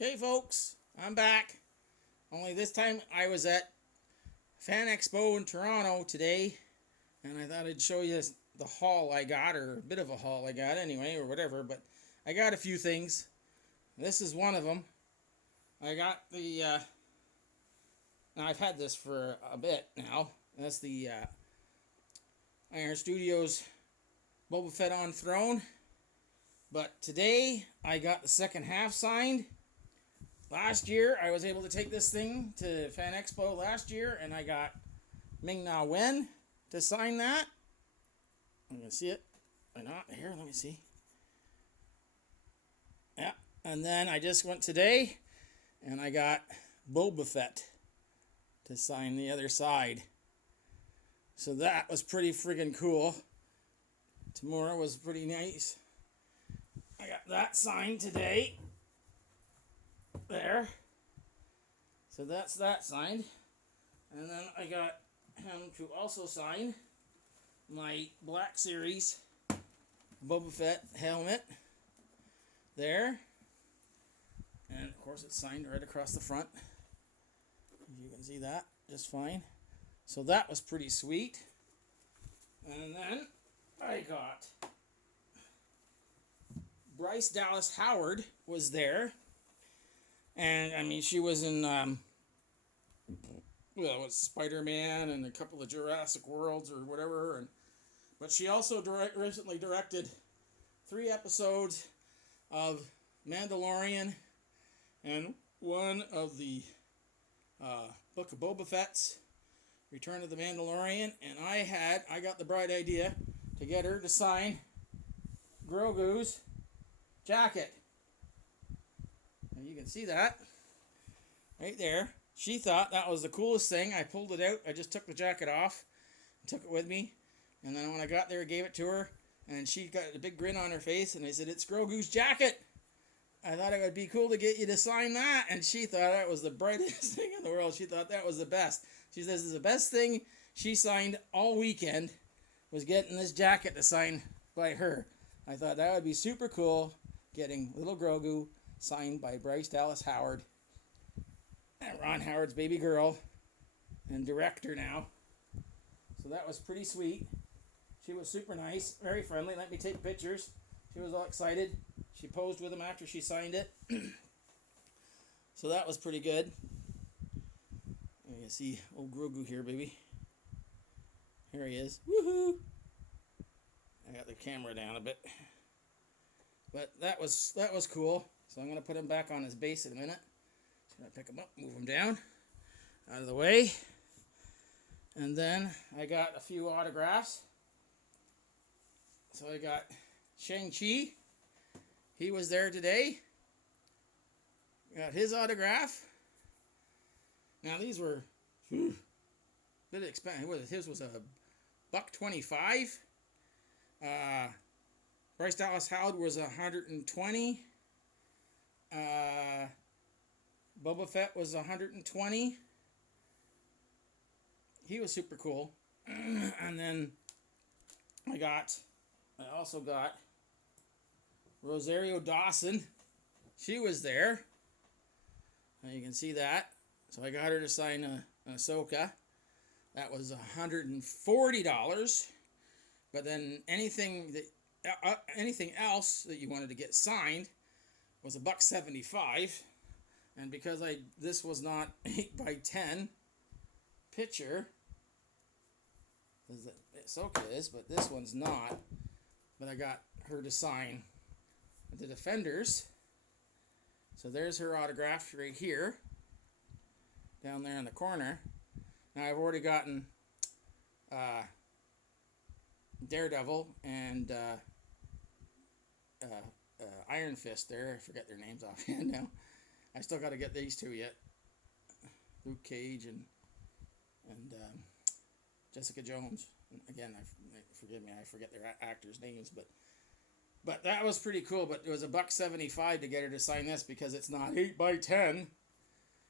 Okay, folks, I'm back. Only this time I was at FanExpo in Toronto today, and I thought I'd show you the haul I got, or a bit of a haul I got anyway, or whatever, but I got a few things. This is one of them. I got the, now I've had this for a bit now. That's the Iron Studios Boba Fett on Throne. But today I got the second half signed. Last year, I was able to take this thing to FanExpo last year, and I got Ming-Na Wen to sign that. I'm going to see it. Why not? Here, let me see. Yeah, and then I just went today, and I got Boba Fett to sign the other side. So that was pretty friggin' cool. Tomorrow was pretty nice. I got that signed today. There. So that's that signed. And then I got him to also sign my Black Series Boba Fett helmet. There. And of course it's signed right across the front. You can see that just fine. So that was pretty sweet. And then I got Bryce Dallas Howard was there. And, I mean, she was in, Spider-Man and a couple of Jurassic Worlds or whatever. But she also recently directed 3 episodes of Mandalorian and one of the Book of Boba Fett's Return of the Mandalorian. And I got the bright idea to get her to sign Grogu's jacket. You can see that right there. She thought that was the coolest thing. I pulled it out. I just took the jacket off, took it with me, and then when I got there, I gave it to her, and she got a big grin on her face, and I said, "It's Grogu's jacket. I thought it would be cool to get you to sign that." And she thought that was the brightest thing in the world. She thought that was the best. She says it's the best thing she signed all weekend was getting this jacket to sign by her. I thought that would be super cool, getting little Grogu signed by Bryce Dallas Howard, and Ron Howard's baby girl and director now. So that was pretty sweet. She was super nice, very friendly, let me take pictures. She was all excited. She posed with him after she signed it. So that was pretty good. You can see old Grogu here, baby. Here he is. Woohoo! I got the camera down a bit. But that was cool. So I'm going to put him back on his base in a minute. Just going to pick him up, move him down, out of the way. And then I got a few autographs. So I got Shang-Chi. He was there today. Got his autograph. Now these were a bit expensive. His was a $1.25. Bryce Dallas Howard was $120. Boba Fett was $120. He was super cool. And then I also got Rosario Dawson. She was there. You can see that. So I got her to sign an Ahsoka. That was $140. But then anything else that you wanted to get signed was $1.75, and because this was not 8x10 picture, Ahsoka is, but this one's not. But I got her to sign the Defenders. So there's her autograph right here, down there in the corner. Now I've already gotten Daredevil and Iron Fist there. I forget their names offhand now. I still got to get these two yet. Luke Cage and Jessica Jones. Again, forgive me, I forget their actors' names, but that was pretty cool. But it was $1.75 to get her to sign this because it's not 8x10.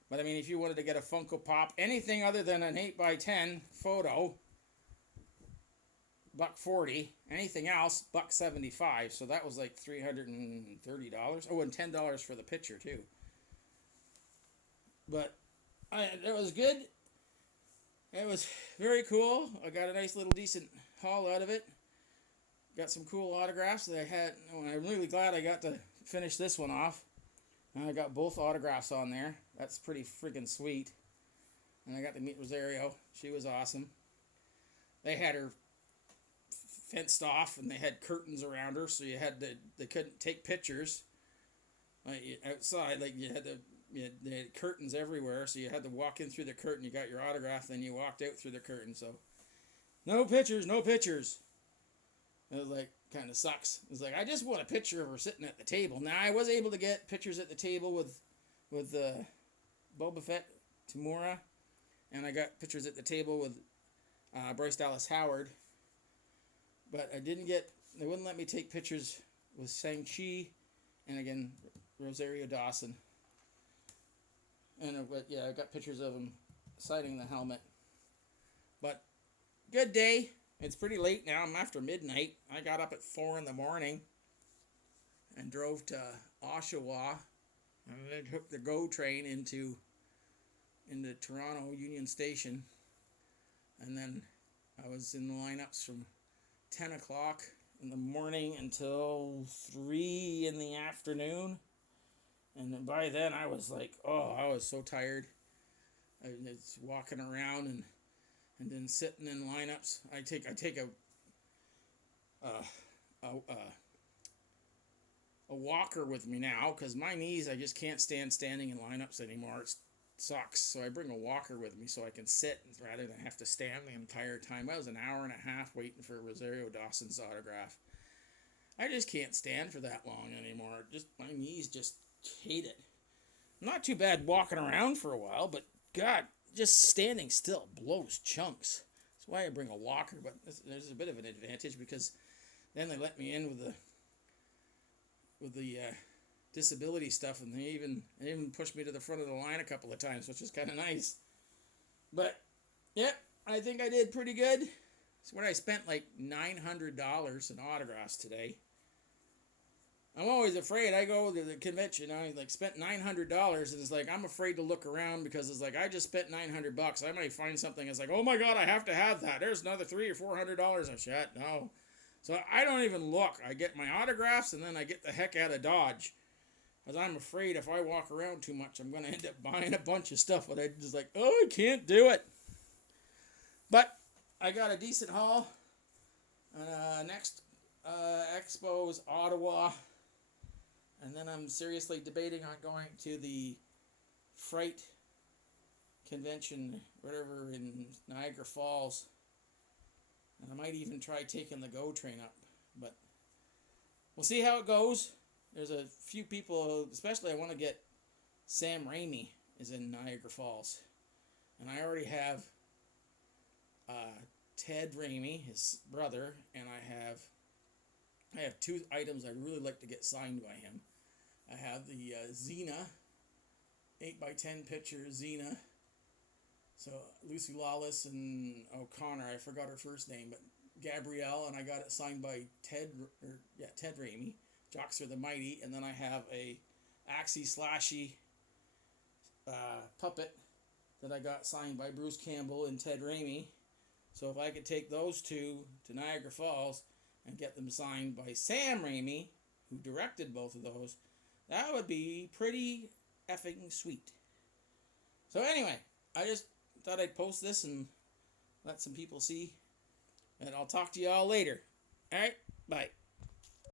But I mean, if you wanted to get a Funko Pop, anything other than an 8x10 photo, $1.40. Anything else, $1.75. So that was like $330. Oh, and $10 for the picture too. But it was good. It was very cool. I got a nice little decent haul out of it. Got some cool autographs that I had. I'm really glad I got to finish this one off. I got both autographs on there. That's pretty freaking sweet. And I got to meet Rosario. She was awesome. They had her fenced off, and they had curtains around her, so they couldn't take pictures outside. Like they had curtains everywhere, so you had to walk in through the curtain. You got your autograph, then you walked out through the curtain. So no pictures, no pictures. It was like, kind of sucks. It was like, I just want a picture of her sitting at the table. Now, I was able to get pictures at the table with Boba Fett, Tamura, and I got pictures at the table with Bryce Dallas Howard. But they wouldn't let me take pictures with Shang-Chi and, again, Rosario Dawson. And, I got pictures of him signing the helmet. But, good day. It's pretty late now. I'm after midnight. I got up at 4 in the morning and drove to Oshawa and then took the GO train into Toronto Union Station. And then I was in the lineups from 10 o'clock in the morning until 3 in the afternoon. And then by then I was like, I was so tired. I was walking around and then sitting in lineups. I take a walker with me now because my knees, I just can't stand standing in lineups anymore. It sucks. So I bring a walker with me so I can sit rather than have to stand the entire time. I was an hour and a half waiting for Rosario Dawson's autograph. I just can't stand for that long anymore. My knees just hate it. Not too bad walking around for a while, but God, just standing still blows chunks. That's why I bring a walker, but there's a bit of an advantage because then they let me in with the disability stuff, and they even pushed me to the front of the line a couple of times, which is kind of nice. But yeah, I think I did pretty good. It's when I spent like $900 in autographs today. I'm always afraid. I go to the convention, I spent $900, and it's like I'm afraid to look around because it's like I just spent $900. I might find something that's like, oh my God, I have to have that. There's another $300 or $400. I'm shit. No. So I don't even look. I get my autographs and then I get the heck out of Dodge. Because I'm afraid if I walk around too much, I'm going to end up buying a bunch of stuff. But I just like, I can't do it. But I got a decent haul. Next expo is Ottawa. And then I'm seriously debating on going to the Fright convention, whatever, in Niagara Falls. And I might even try taking the GO train up. But we'll see how it goes. There's a few people, especially I want to get Sam Raimi is in Niagara Falls. And I already have Ted Raimi, his brother, and I have two items I'd really like to get signed by him. I have the Xena, 8x10 picture Xena. So Lucy Lawless and O'Connor, I forgot her first name, but Gabrielle, and I got it signed by Ted Raimi, Joxer the Mighty, and then I have a Axie Slashy puppet that I got signed by Bruce Campbell and Ted Raimi. So if I could take those two to Niagara Falls and get them signed by Sam Raimi, who directed both of those, that would be pretty effing sweet. So anyway, I just thought I'd post this and let some people see. And I'll talk to you all later. Alright, bye.